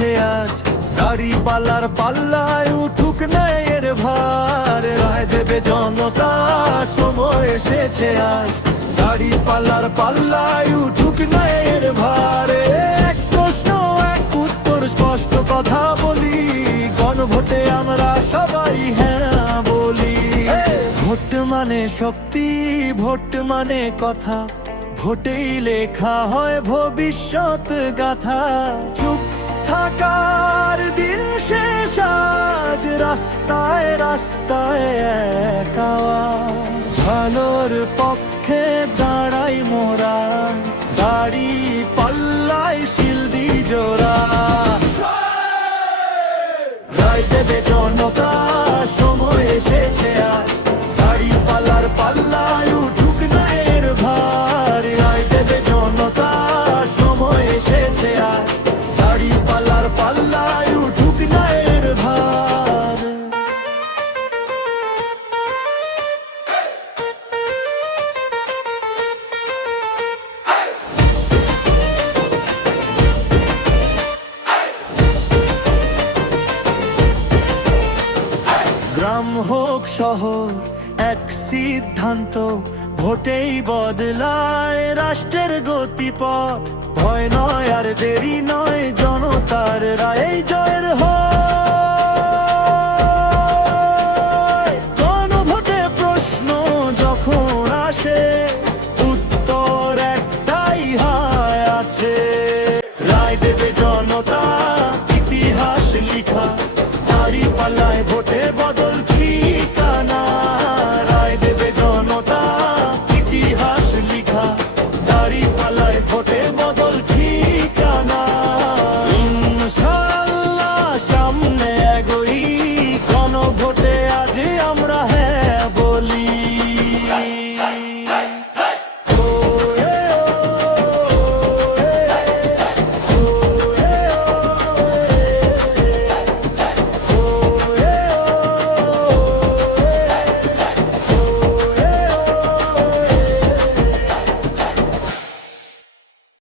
এসেছে আজ, দাড়ি পাল্লার পাল্লায় উঠুক ন্যায়ের ভার, রায় দেবে জনতা, সময় এসেছে আজ, দাড়ি পাল্লার পাল্লায় উঠুক ন্যায়ের ভার। এক প্রশ্ন এক উত্তর, স্পষ্ট কথা বলি, গণভোটে আমরা সবাই হ্যাঁ বলি। ভোট মানে শক্তি, ভোট মানে কথা, ভোটেই লেখা হয় ভবিষ্যৎ গাথা। চুপ থাকার দিন শেষ আজ, রাস্তায় রাস্তায় এক আওয়াজ, ভালোর পক্ষে দাঁড়াই মোরা, দাড়ি পাল্লায় শিলদি জোড়া, রায় দেবে জনতা, সময় এসেছে আজ, দাড়ি পাল্লার পাল্লায় উঠুক ন্যায়ের ভার, রায় দেবে জনতা, সময় এসেছে আজ, দাড়ি পাল্লার পাল্লায় উঠুক ন্যায়ের ভার। গ্রাম হোক শহর, এক সিদ্ধান্ত, ভোটেই বদলায় রাষ্ট্রের গতিপথ। ভয় নয় আর দেরি নয়, জনতার রায় জয়ের হয়।